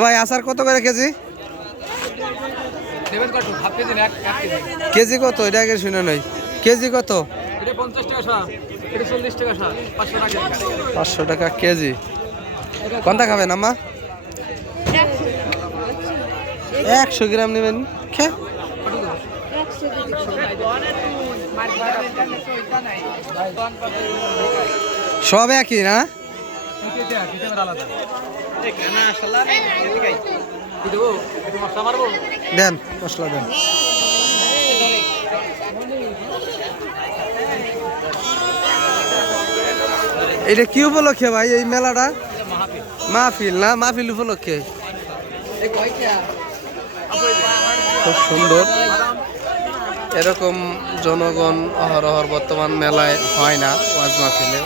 ভাই আচার কত করে কেজি? কেজি কত এটা আগে শুনে নয়, কেজি কত? 500 টাকা কেজি। কোনটা খাবেন আম্মা? 100 গ্রাম নেবেন। সব একই না? দেন মশলা দেন। এটা কি উপলক্ষে ভাই এই মেলাটা? মাহফিল না? মাহফিল উপলক্ষে খুব সুন্দর। এরকম জনগণ অহরহর বর্তমান মেলায় হয় না, ওয়াজ মাহফিলে।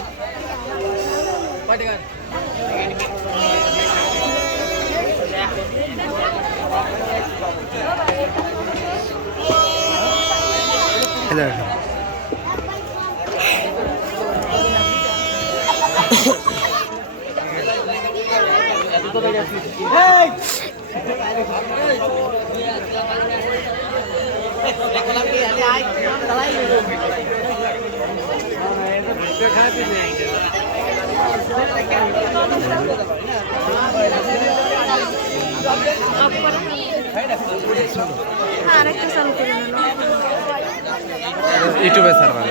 ইউটিউবে ছাড়বা,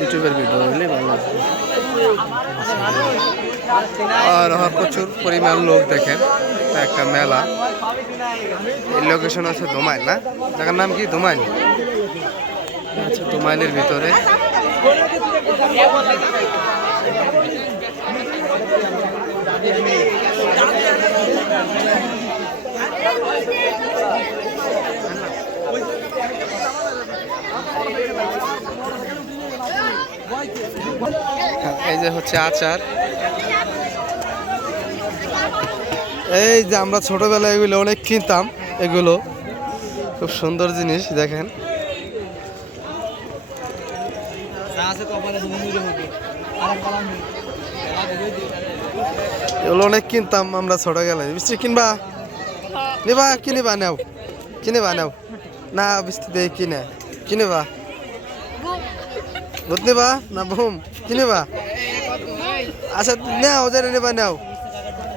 ইউটিউবের ভিডিও হলে ভালো লাগবে। আর প্রচুর পরিমাণ লোক দেখেন, একটা মেলা। এই লোকেশন আছে ধুমাইল না? জায়গার নাম কি? ধুমাইল। আচ্ছা, ধুমাইলের ভিতরে এই যে হচ্ছে আচার। এই যে আমরা ছোটবেলায় এগুলো অনেক কিনতাম, এগুলো খুব সুন্দর জিনিস দেখেন। এগুলো অনেক কিনতাম আমরা ছোটবেলায়। মিষ্টি কিনবা? নিবা? কিনিবা? নেও কিনিবা? নেও না মিষ্টি দিয়ে কিনে কিনিবা? ভূত নিবা না বুম কিনিবা? আচ্ছা নেও, যেটা নিবা নেও।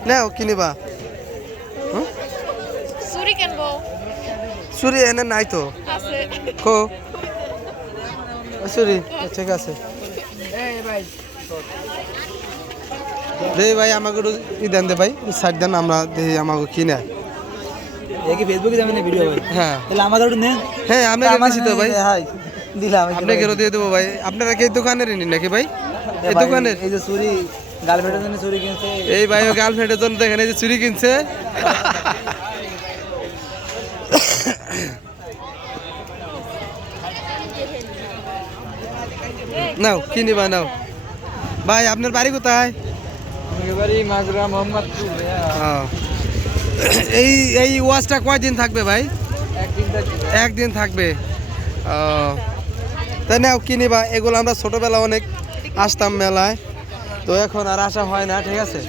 নেও কিনিবা? চুরি এনে নাই তো। চুরি ঠিক আছে। ভাই আমাকে দেন দে ভাই, সাইড দেন, আমরা দেখি আমাকে কিনে। ফেসবুকে যাবেন ভিডিও? হ্যাঁ তাহলে আমাদের নেন। হ্যাঁ আপনাকে দিছি তো ভাই, দিলাম আপনাকে দিয়ে দেবো ভাই। আপনারা কি দোকানের নাকি ভাই? এই দোকানের এই যে চুরি, গার্লফ্রেন্ডের জন্য চুরি কিনছে। এই ভাই গার্লফ্রেন্ডের জন্য দেখেন এই যে চুরি কিনছে। নাও কিনিবা? নাও ভাই। আপনার বাড়ি কোথায়? এই এই ওয়াজটা কয়দিন থাকবে ভাই? একদিন থাকবে। তাই নাও কিনিবা? এগুলো আমরা ছোটবেলা অনেক আসতাম মেলায়, তো এখন আর আসা হয় না। ঠিক আছে।